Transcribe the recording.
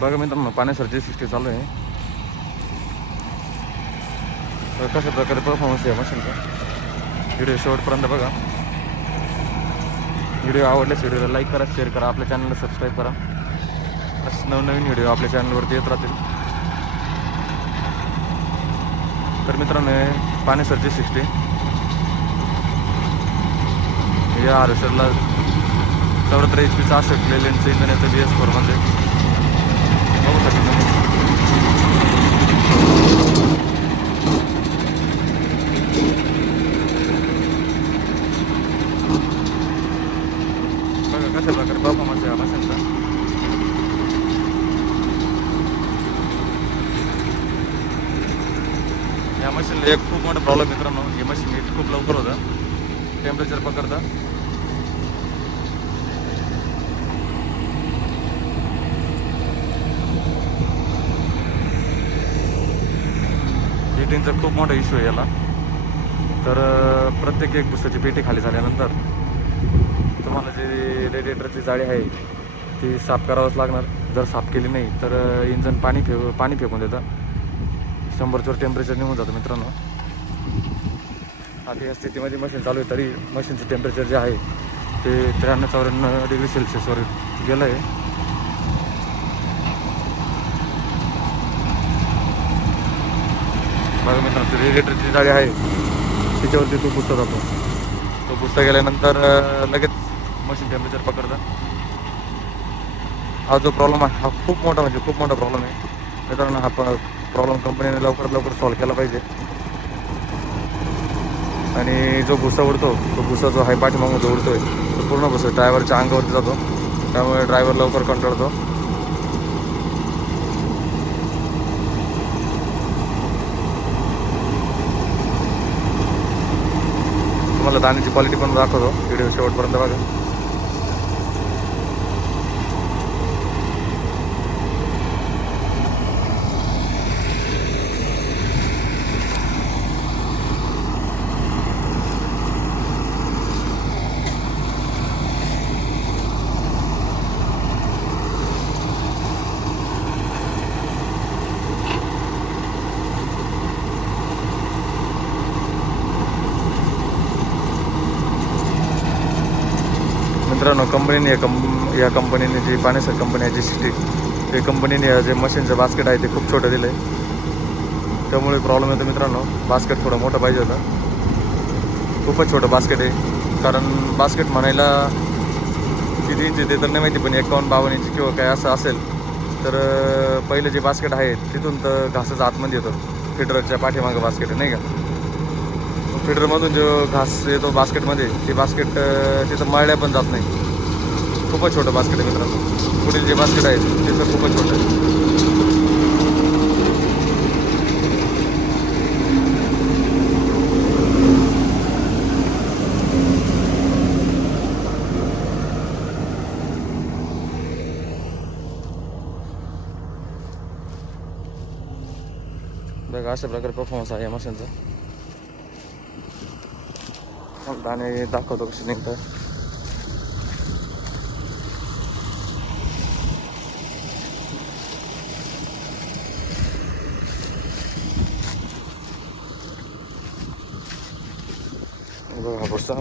बघा मित्रांनो पाण्यासारखी सिस्टी चालू आहे. तर कशा प्रकारे परफॉर्मन्स आहे मशीनचा व्हिडिओ शेवटपर्यंत बघा. व्हिडिओ आवडल्यास व्हिडिओला लाईक करा, शेअर करा, आपल्या चॅनलला सबस्क्राईब करा. असं नवनवीन व्हिडिओ आपल्या चॅनलवरती येत राहतील. तर मित्रांनो पाण्यासारखी सिस्टी या हार्वेस्टरला 74 HP 66 लेनचं इंधन येतं BS4 मध्ये. बघू शकता तुम्ही. बघा कशा प्रकारे परफॉर्मन्स आहे मशीनचा. या मशीनला एक खूप मोठा प्रॉब्लेम मित्रांनो, हे मशीन हीट खूप लवकर होतं, टेम्परेचर पकडतं. हिटिंगचा खूप मोठा इश्यू आहे याला. तर प्रत्येक एक पुस्तकाची पेटी खाली झाल्यानंतर तुम्हाला जे रेडिएटरची जाळी आहे ती साफ करावंच लागणार. जर साफ केली नाही तर इंजन पाणी फेकून देतं. 100च्या वर टेम्परेचर निघून जातं मित्रांनो. आता या स्थितीमध्ये मशीन चालू आहे तरी मशीनचं टेम्परेचर जे आहे ते 93-94 डिग्री सेल्सिअसवर गेलं आहे. बघा मित्रांनो रेडिएटरची जाळी आहे तिच्यावरती तो पुसता जातो. तो पुसता गेल्यानंतर लगेच मशीन टेम्परेचर पकडतं. हा जो प्रॉब्लेम आहे हा खूप मोठा म्हणजे खूप मोठा प्रॉब्लेम आहे मित्रांनो. हा प्रॉब्लेम कंपनीने लवकरात लवकर सॉल्व्ह केला पाहिजे. आणि जो भुसा उडतो तो भुसा जो आहे पाठीमागून जो उडतोय तो पूर्ण भुसा ड्रायव्हरच्या अंगावरती जातो. त्यामुळे ड्रायव्हर लवकर कंटाळतो. तुम्हाला दाण्याची क्वालिटी पण दाखवतो, व्हिडिओ शेवटपर्यंत बघा. मित्रांनो कंपनीने या कंपनीने जी पाण्यासर कंपनी आहे GCT ते कंपनीने जे मशीनचं बास्केट आहे ते खूप छोटं दिलं आहे. त्यामुळे प्रॉब्लेम येतो मित्रांनो. बास्केट थोडं मोठं पाहिजे होतं. खूपच छोटं बास्केट आहे. कारण बास्केट म्हणायला किती इंच ते तर नाही माहिती, पण 51-52 इंच किंवा काय असं असेल तर पहिलं जे बास्केट आहे तिथून तर घासाचा आतमध्ये येतो. फिडरच्या पाठीमागं बास्केट आहे नाही का. फिडरमधून जो घास येतो बास्केटमध्ये ते बास्केट तिथं मळल्या पण जात नाही. खूपच छोटं बास्केट आहे मित्रांनो. पुढील जे बास्केट आहे ते तर खूपच छोटं आहे. बघा अशा प्रकारे परफॉर्मन्स आहे या मशीनचा. मग दाणे दाखवतो कसे निघतं. बघा पुढचा